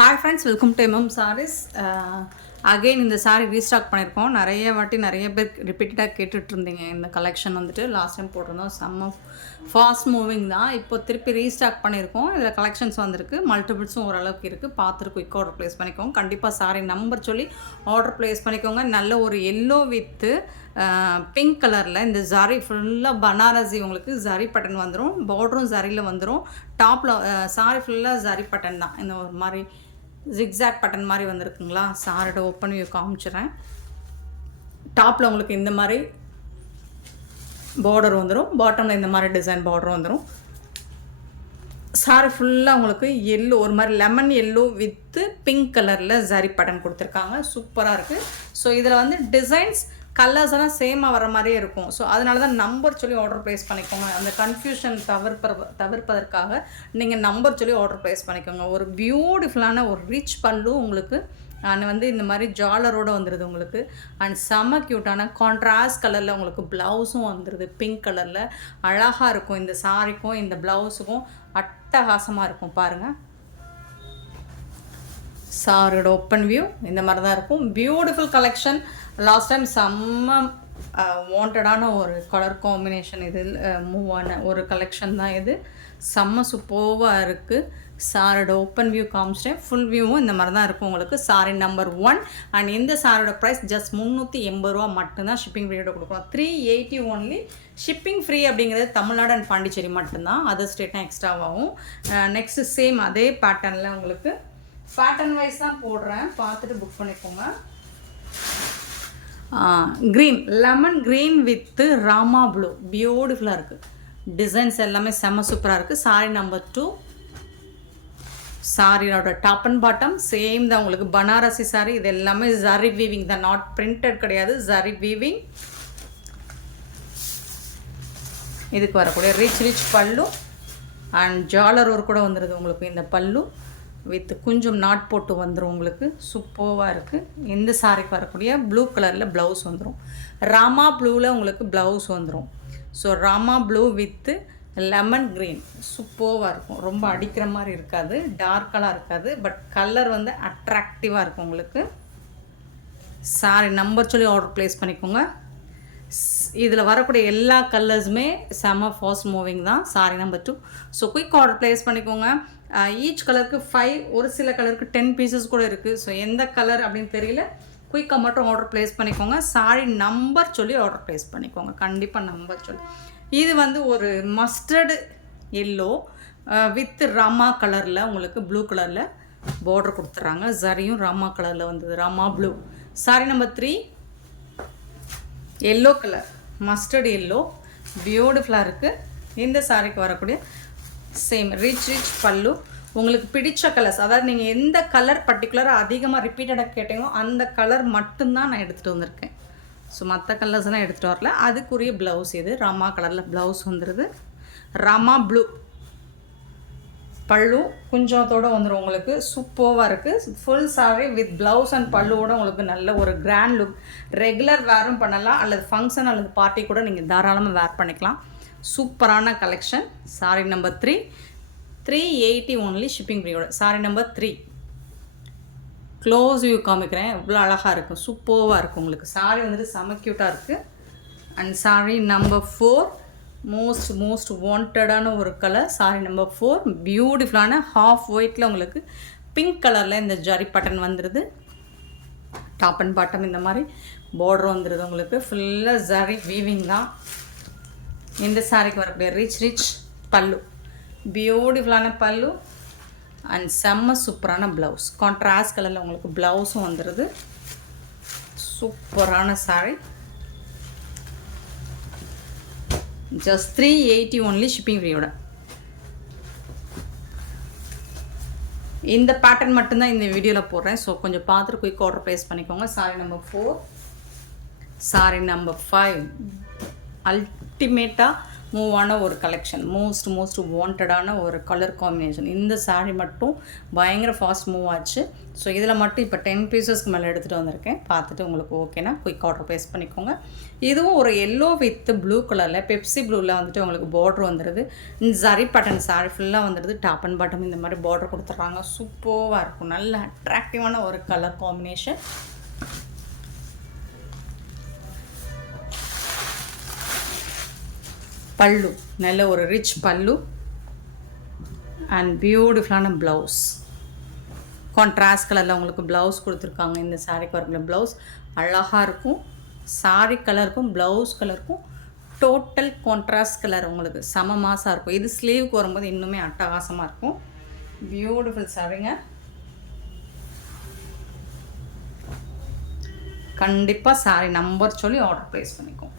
Hi friends, welcome to MM Sarees. Again இந்த sari restock பண்ணியிருக்கோம். நிறைய பேர் ரிப்பீட்டடாக கேட்டுட்ருந்தீங்க. இந்த கலெக்ஷன் வந்துட்டு லாஸ்ட் டைம் போட்டிருந்தோம். செம்ம ஃபாஸ்ட் மூவிங் தான். இப்போ திருப்பி ரீஸ்டாக் பண்ணியிருக்கோம். இதில் கலெக்ஷன்ஸ் வந்திருக்கு. மல்டிபிள்ஸும் ஓரளவுக்கு இருக்குது. பார்த்துட்டு குயிக் ஆர்டர் ப்ளேஸ் பண்ணிக்கோங்க. கண்டிப்பாக சாரீ நம்பர் சொல்லி ஆர்டர் ப்ளேஸ் பண்ணிக்கோங்க. நல்ல ஒரு எல்லோ வித்து பிங்க் கலரில் இந்த ஜரி ஃபுல்லாக பனாரசி உங்களுக்கு ஜரி பட்டன் வந்துடும். பார்டரும் ஜரியில் வந்துடும். டாப்பில் சாரீ ஃபுல்லாக ஜரி பட்டன் தான். இந்த ஒரு மாதிரி ஜிக்ஸாக் பட்டன் மாதிரி வந்திருக்குங்களா. சாரோட ஓப்பன் வியூ காமிச்சிடுறேன். டாப்பில் உங்களுக்கு இந்த மாதிரி பார்டர் வந்துடும். பாட்டமில் இந்த மாதிரி டிசைன் பார்டர் வந்துடும். சாரி ஃபுல்லாக உங்களுக்கு எல்லோ, ஒரு மாதிரி லெமன் எல்லோ வித்து பிங்க் கலரில் ஜரி பட்டன் கொடுத்துருக்காங்க. சூப்பராக இருக்குது. ஸோ இதில் வந்து டிசைன்ஸ் கலர்ஸ் எல்லாம் சேமாக வர மாதிரியே இருக்கும். ஸோ அதனால தான் நம்பர் சொல்லி ஆர்டர் ப்ளேஸ் பண்ணிக்கோங்க. அந்த கன்ஃபியூஷன் தவிர்ப்பதற்காக நீங்கள் நம்பர் சொல்லி ஆர்டர் ப்ளேஸ் பண்ணிக்கோங்க. ஒரு பியூட்டிஃபுல்லான ஒரு ரிச் பல்லு உங்களுக்கு அண்ட் வந்து இந்த மாதிரி ஜாலரோடு வந்துடுது உங்களுக்கு. அண்ட் செம்ம க்யூட்டான கான்ட்ராஸ்ட் கலரில் உங்களுக்கு ப்ளவுஸும் வந்துடுது. பிங்க் கலரில் அழகாக இருக்கும். இந்த சாரிக்கும் இந்த ப்ளவுஸுக்கும் அட்டகாசமாக இருக்கும். பாருங்கள், சாரியோட ஓப்பன் வியூ இந்த மாதிரி தான் இருக்கும். Beautiful collection. லாஸ்ட் டைம் செம்ம வாண்டடான ஒரு கலர் காம்பினேஷன் இதில் மூவ் ஆன ஒரு கலெக்ஷன் தான் இது. செம்ம சூப்பர்வாக இருக்குது. சாரோட ஓப்பன் வியூ காமிச்சிட்டேன். ஃபுல் வியூவும் இந்த மாதிரி தான் இருக்கும் உங்களுக்கு. Sorry number 1. அண்ட் இந்த சாரோட ப்ரைஸ் ஜஸ்ட் 380 ரூபா மட்டும்தான். ஷிப்பிங் ஃப்ரீயோட கொடுக்குறோம். 380 ஒன்லி. ஷிப்பிங் ஃப்ரீ அப்படிங்கிறது தமிழ்நாடு அண்ட் பாண்டிச்சேரி மட்டும்தான். அதர் ஸ்டேட்னா எக்ஸ்ட்ராவாகும். நெக்ஸ்ட்டு சேம் அதே பேட்டர்னில் உங்களுக்கு பேட்டர்ன் வைஸ் தான் போடுறேன். பார்த்துட்டு புக் பண்ணிக்கோங்க. Green, lemon green with Rama blue பியூட்டிஃபுல்லாக இருக்குது. டிசைன்ஸ் எல்லாமே செம்ம சூப்பராக இருக்குது. Sorry number 2. சாரியோட டாப் அண்ட் பாட்டம் சேம் தான் உங்களுக்கு. பனாரசி சாரி. இது எல்லாமே ஜரி வீவிங் தான், நாட் பிரிண்டட் கிடையாது. ஜரி வீவிங். இதுக்கு வரக்கூடிய ரிச் பல்லு அண்ட் ஜாலர் ஒர்க் கூட வந்துடுது உங்களுக்கு. இந்த பல்லு வித் கொஞ்சம் நாட் போட்டு வந்துடும் உங்களுக்கு. சூப்பராக இருக்குது. இந்த சாரிக்கு வரக்கூடிய ப்ளூ கலரில் ப்ளவுஸ் வந்துடும். ராமா ப்ளூவில் உங்களுக்கு ப்ளவுஸ் வந்துடும். So Rama blue with lemon green சூப்பராக இருக்கும். ரொம்ப அடிக்கிற மாதிரி இருக்காது, டார்க்கெல்லாம் இருக்காது. பட் கலர் வந்து அட்ராக்டிவாக இருக்கும் உங்களுக்கு. சாரி நம்பர் சொல்லி ஆர்டர் ப்ளேஸ் பண்ணிக்கோங்க. இதில் வரக்கூடிய எல்லா கலர்ஸுமே செம்ம ஃபாஸ்ட் மூவிங் தான். Sorry number 2. So quick order place பண்ணிக்கோங்க. ஈச் கலருக்கு 5, ஒரு சில கலருக்கு 10 பீசஸ் கூட இருக்குது. ஸோ எந்த கலர் அப்படின்னு தெரியல, குயிக்காக மட்டும் ஆர்டர் ப்ளேஸ் பண்ணிக்கோங்க. சாரி நம்பர் சொல்லி ஆர்டர் ப்ளேஸ் பண்ணிக்கோங்க. கண்டிப்பாக நம்பர் சொல்லி. இது வந்து ஒரு மஸ்டர்டு எல்லோ வித் ராமா கலரில் உங்களுக்கு ப்ளூ கலரில் பார்டர் கொடுத்துட்றாங்க. ஜரியும் ராமா கலரில் வந்தது. Rama blue. Sorry number 3. Yellow colour, mustard yellow பியூட்டிஃபுல்லாக இருக்குது. இந்த சாரிக்கு வரக்கூடிய சேம் ரிச் பல்லு. உங்களுக்கு பிடிச்ச கலர்ஸ், அதாவது நீங்கள் எந்த கலர் பர்டிகுலராக அதிகமாக ரிப்பீட்டடாக கேட்டீங்களோ அந்த கலர் மட்டும்தான் நான் எடுத்துகிட்டு வந்திருக்கேன். ஸோ மற்ற கலர்ஸ்லாம் எடுத்துகிட்டு வரல. அதுக்குரிய ப்ளவுஸ் இது. ராமா கலரில் ப்ளவுஸ் வந்துடுது. ராமா ப்ளூ பல்லு கொஞ்சத்தோடு வந்துடும் உங்களுக்கு. சூப்பராக இருக்குது. Full sari with blouse and பல்லுவோட உங்களுக்கு நல்ல ஒரு கிராண்ட் லுக். ரெகுலர் வேரும் பண்ணலாம், அல்லது ஃபங்க்ஷன் அல்லது பார்ட்டி கூட நீங்கள் தாராளமாக வேர் பண்ணிக்கலாம். சூப்பரான collection. Sari number 3. 380 only. Shipping ஃப்ரீயோட. Sari number 3. க்ளோஸ் வியூ காமிக்கிறேன். எவ்வளோ அழகாக இருக்கும். சூப்பராக இருக்கும் உங்களுக்கு. சாரி வந்துட்டு செம க்யூட்டாக இருக்குது. And sorry number 4. மோஸ்ட் வாண்டடான ஒரு கலர். Sorry number 4. பியூட்டிஃபுல்லான ஹாஃப் ஒயிட்டில் உங்களுக்கு பிங்க் கலரில் இந்த ஜரி பட்டன் வந்துடுது. டாப் அண்ட் பாட்டம் இந்த மாதிரி பார்டர் வந்துடுது உங்களுக்கு. ஃபுல்லாக ஜரி வீவிங் தான். இந்த சாரிக்கு வரக்கூடிய ரிச் பல்லு. பியூட்டிஃபுல்லான பல்லு அண்ட் செம்ம சூப்பரான ப்ளவுஸ். கான்ட்ராஸ்ட் கலரில் உங்களுக்கு ப்ளவுஸும் வந்துடுது. சூப்பரான சாரி. Just 380 only. ஷிப்பிங் ஃப்ரீயோட. இந்த பேட்டர்ன் மட்டும்தான் இந்த வீடியோவில் போடுறேன். ஸோ கொஞ்சம் பார்த்துட்டு குயிக் ஆர்டர் ப்ளேஸ் பண்ணிக்கோங்க. Sorry number 4. Sorry number 5. அல்டிமேட்டாக மூவ் ஆன ஒரு கலெக்ஷன், மோஸ்ட் வாண்டடான ஒரு கலர் காம்பினேஷன். இந்த சாரீ மட்டும் பயங்கர ஃபாஸ்ட் மூவ் ஆச்சு. ஸோ இதில் மட்டும் இப்போ 10 பீசஸ்க்கு மேலே எடுத்துகிட்டு வந்திருக்கேன். பார்த்துட்டு உங்களுக்கு ஓகேனா குயிக் ஆர்டர் ப்ளேஸ் பண்ணிக்கோங்க. இதுவும் ஒரு எல்லோ வித் ப்ளூ கலரில், பெப்சி ப்ளூவில் வந்துட்டு உங்களுக்கு பார்டர் வந்துடுது. இந்த ஜரி பட்டன் சாரீ ஃபுல்லாக வந்துடுது. டாப் அண்ட் பாட்டம் இந்த மாதிரி பார்டர் கொடுத்துட்றாங்க. சூப்பராக இருக்கும். நல்ல அட்ராக்டிவான ஒரு கலர் காம்பினேஷன். பல்லு நல்ல ஒரு ரிச் பல்லு அண்ட் பியூட்டிஃபுல்லான ப்ளவுஸ். கான்ட்ராஸ்ட் கலரில் உங்களுக்கு ப்ளவுஸ் கொடுத்துருக்காங்க. இந்த சாரீக்கு வரக்கூடிய ப்ளவுஸ் அழகாக இருக்கும். சாரீ கலருக்கும் ப்ளவுஸ் கலருக்கும் டோட்டல் கான்ட்ராஸ்ட் கலர் உங்களுக்கு செம மாசாக இருக்கும். இது ஸ்லீவுக்கு வரும்போது இன்னுமே அட்டகாசமாக இருக்கும். பியூட்டிஃபுல் சாரீங்க. கண்டிப்பாக சாரீ நம்பர் சொல்லி ஆர்டர் ப்ளேஸ் பண்ணிக்கோங்க.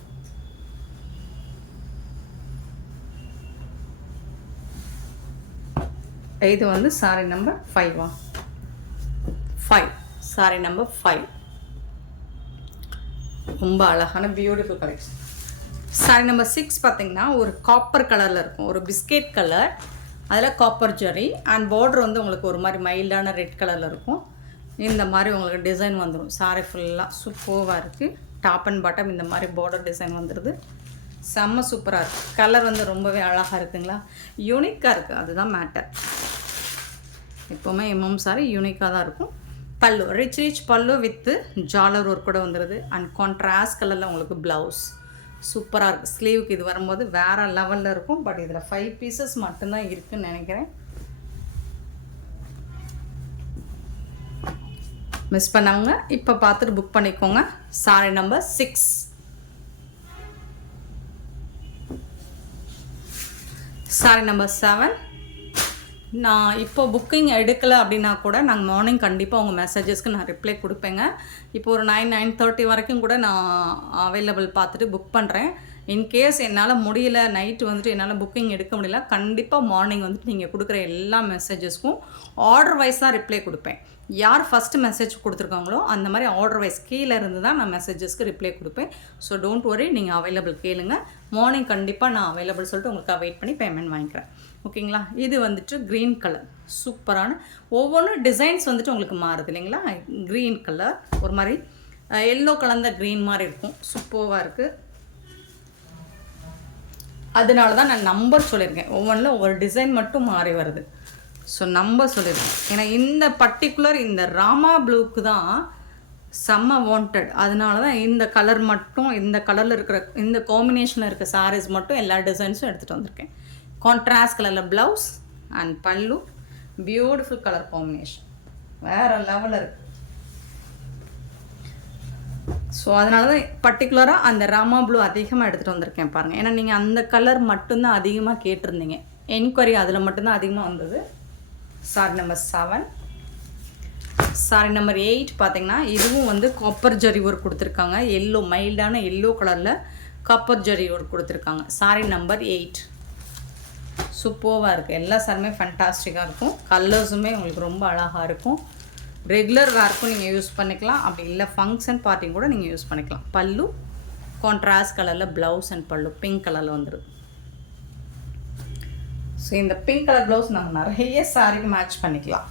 இது வந்து சாரீ நம்பர் 5. 5 சாரீ நம்பர் 5. ரொம்ப அழகான பியூட்டிஃபுல் கலெக்ஷன். சாரீ நம்பர் 6 பார்த்திங்கன்னா ஒரு காப்பர் கலரில் இருக்கும். ஒரு பிஸ்கெட் கலர், அதில் காப்பர் ஜரி அண்ட் பார்டர் வந்து உங்களுக்கு ஒரு மாதிரி மைல்டான ரெட் கலரில் இருக்கும். இந்த மாதிரி உங்களுக்கு டிசைன் வந்துடும். சாரீ ஃபுல்லாக சூப்பராக இருக்குது. டாப் அண்ட் பாட்டம் இந்த மாதிரி பார்டர் டிசைன் வந்துடுது. செம்ம சூப்பராக இருக்குது. கலர் வந்து ரொம்பவே அழகாக இருக்குங்களா, யூனிக்காக இருக்குது. அதுதான் மேட்டர். எப்போவுமே சாரி யூனிக்காக தான் இருக்கும். பல்லு ரிச் பல்லு வித்து ஜாலர் ஒர்க் கூட வந்துடுது. அண்ட் கான்ட்ராஸ்ட் கலரில் உங்களுக்கு ப்ளவுஸ் சூப்பராக இருக்குது. ஸ்லீவுக்கு இது வரும்போது வேறு லெவலில் இருக்கும். பட் இதில் 5 பீசஸ் மட்டும்தான் இருக்குதுன்னு நினைக்கிறேன். மிஸ் பண்ணவங்க இப்போ பார்த்துட்டு புக் பண்ணிக்கோங்க. சாரீ நம்பர் 6. சாரீ நம்பர் 7. நான் இப்போ புக்கிங் எடுக்கலை அப்படின்னா கூட நாங்கள் மார்னிங் கண்டிப்பாக உங்கள் மெசேஜஸ்க்கு நான் ரிப்ளை கொடுப்பேங்க. இப்போ ஒரு 9:30 வரைக்கும் கூட நான் அவைலபிள் பார்த்துட்டு புக் பண்ணுறேன். இன்கேஸ் என்னால் முடியல, நைட்டு வந்துட்டு என்னால் புக்கிங் எடுக்க முடியல, கண்டிப்பாக மார்னிங் வந்துட்டு நீங்கள் கொடுக்குற எல்லா மெசேஜஸ்க்கும் ஆர்டர் வைஸ் தான் ரிப்ளை கொடுப்பேன். யார் ஃபஸ்ட்டு மெசேஜ் கொடுத்துருக்காங்களோ அந்த மாதிரி ஆர்டர் வைஸ் கீழே இருந்து தான் நான் மெசேஜஸ்க்கு ரிப்ளை கொடுப்பேன். ஸோ டோன்ட் வரி, நீங்கள் அவைலபிள் கேளுங்க. மார்னிங் கண்டிப்பாக நான் அவைலபிள் சொல்லிட்டு உங்களுக்கு வெயிட் பண்ணி பேமெண்ட் வாங்கிக்கிறேன். ஓகேங்களா. இது வந்துட்டு க்ரீன் கலர் சூப்பரான, ஒவ்வொன்றும் டிசைன்ஸ் வந்துட்டு உங்களுக்கு மாறுது இல்லைங்களா. க்ரீன் கலர் ஒரு மாதிரி எல்லோ கலந்த க்ரீன் மாதிரி இருக்கும். சூப்பராக இருக்குது. அதனால தான் நான் நம்பர் சொல்லியிருக்கேன். ஒவ்வொன்றில் ஒவ்வொரு டிசைன் மட்டும் மாறி வருது. ஸோ நம்பர் சொல்லியிருக்கேன். ஏன்னா இந்த பர்டிகுலர் இந்த ராமா ப்ளூக்கு தான் செம்ம வாண்டட். அதனால தான் இந்த கலர் மட்டும், இந்த கலரில் இருக்கிற இந்த காம்பினேஷனில் இருக்க சாரீஸ் மட்டும் எல்லா டிசைன்ஸும் எடுத்துகிட்டு வந்திருக்கேன். கான்ட்ராஸ்ட் கலரில் ப்ளவுஸ் அண்ட் பல்லு. பியூட்டிஃபுல் கலர் காம்பினேஷன் வேறு லெவலில் இருக்குது. ஸோ அதனால தான் பர்டிகுலராக அந்த ராமா ப்ளூ அதிகமாக எடுத்துகிட்டு வந்திருக்கேன் பாருங்கள். ஏன்னா நீங்கள் அந்த கலர் மட்டும்தான் அதிகமாக கேட்டிருந்தீங்க. என்கொயரி அதில் மட்டும்தான் அதிகமாக வந்தது. Sorry number 7. சாரி நம்பர் 8 பார்த்தீங்கன்னா இதுவும் வந்து காப்பர் ஜரி ஒர்க் கொடுத்துருக்காங்க. எல்லோ மைல்டான எல்லோ கலரில் காப்பர் ஜரி ஒர்க் கொடுத்துருக்காங்க. சாரி நம்பர் 8 சூப்பராக இருக்குது. எல்லா சாரியுமே ஃபண்டாஸ்டிக்காக இருக்கும். கலர்ஸுமே உங்களுக்கு ரொம்ப அழகாக இருக்கும். ரெகுலர் வேர்க்கும் நீங்கள் யூஸ் பண்ணிக்கலாம். அப்படி இல்லை ஃபங்க்ஷன் பார்ட்டியும் கூட நீங்கள் யூஸ் பண்ணிக்கலாம். பல்லு கான்ட்ராஸ்ட் கலரில் ப்ளவுஸ் அண்ட் பல்லு பிங்க் கலரில் வந்துடுது. ஸோ இந்த பிங்க் கலர் ப்ளவுஸ் நம்ம நிறைய சாரிக்கு மேட்ச் பண்ணிக்கலாம்.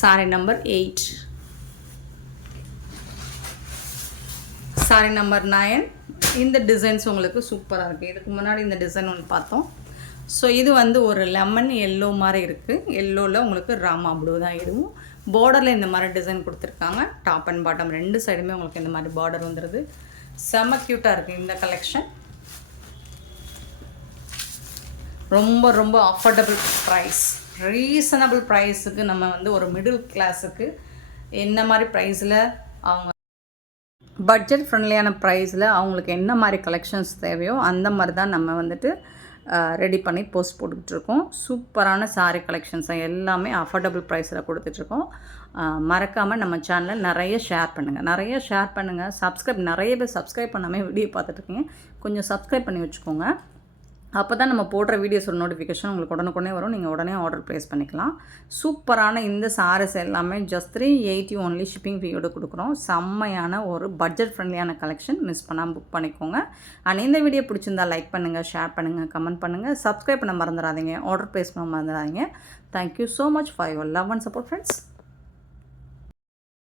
Sorry number 8. Sorry number 9. இந்த டிசைன்ஸ் உங்களுக்கு சூப்பராக இருக்குது. இதுக்கு முன்னாடி இந்த டிசைன் ஒன்று பார்த்தோம். ஸோ இது வந்து ஒரு லெமன் எல்லோ மாதிரி இருக்குது. எல்லோவில் உங்களுக்கு ராமா ப்ளூ தான். இதுவும் பார்டரில் இந்த மாதிரி டிசைன் கொடுத்துருக்காங்க. டாப் அண்ட் பாட்டம் ரெண்டு சைடுமே உங்களுக்கு இந்த மாதிரி பார்டர் வந்துடுது. செம்ம க்யூட்டாக இருக்குது இந்த கலெக்ஷன். ரொம்ப ரொம்ப அஃபோர்டபுள் ப்ரைஸ், ரீசனபிள் ப்ரைஸுக்கு நம்ம வந்து ஒரு மிடில் கிளாஸுக்கு என்ன மாதிரி ப்ரைஸில் அவங்க பட்ஜெட் ஃப்ரெண்ட்லியான ப்ரைஸில் அவங்களுக்கு என்ன மாதிரி கலெக்ஷன்ஸ் தேவையோ அந்த மாதிரி தான் நம்ம வந்துட்டு ரெடி பண்ணி போஸ்ட் போட்டுக்கிட்டுருக்கோம். சூப்பரான சாரீ கலெக்ஷன்ஸை எல்லாமே அஃபோர்டபுள் ப்ரைஸில் கொடுத்துட்ருக்கோம். மறக்காமல் நம்ம சேனலில் நிறைய ஷேர் பண்ணுங்கள். சப்ஸ்கிரைப், நிறைய பேர் சப்ஸ்கிரைப் பண்ணாமல் வீடியோ பார்த்துட்ருக்கீங்க, கொஞ்சம் சப்ஸ்கிரைப் பண்ணி வச்சுக்கோங்க. அப்போ தான் நம்ம போடுற வீடியோஸோட நோட்டிஃபிகேஷன் உங்களுக்கு உடனுக்குடனே வரும். நீங்கள் உடனே ஆர்டர் ப்ளேஸ் பண்ணிக்கலாம். சூப்பரான இந்த சாரீஸ் எல்லாமே ஜஸ்ட் 380 ஒன்லி ஷிப்பிங் ஃபீயோடு கொடுக்குறோம். செம்மையான ஒரு பட்ஜெட் ஃப்ரெண்ட்லியான கலெக்ஷன். மிஸ் பண்ணாமல் புக் பண்ணிக்கோங்க. அண்ட் இந்த வீடியோ பிடிச்சிருந்தா லைக் பண்ணுங்கள், ஷேர் பண்ணுங்கள், கமெண்ட் பண்ணுங்கள், சப்ஸ்கிரைப் பண்ண மறந்துடாதீங்க, ஆர்டர் ப்ளேஸ் பண்ண மறந்துடாதீங்க. Thank you so much for your love and support friends.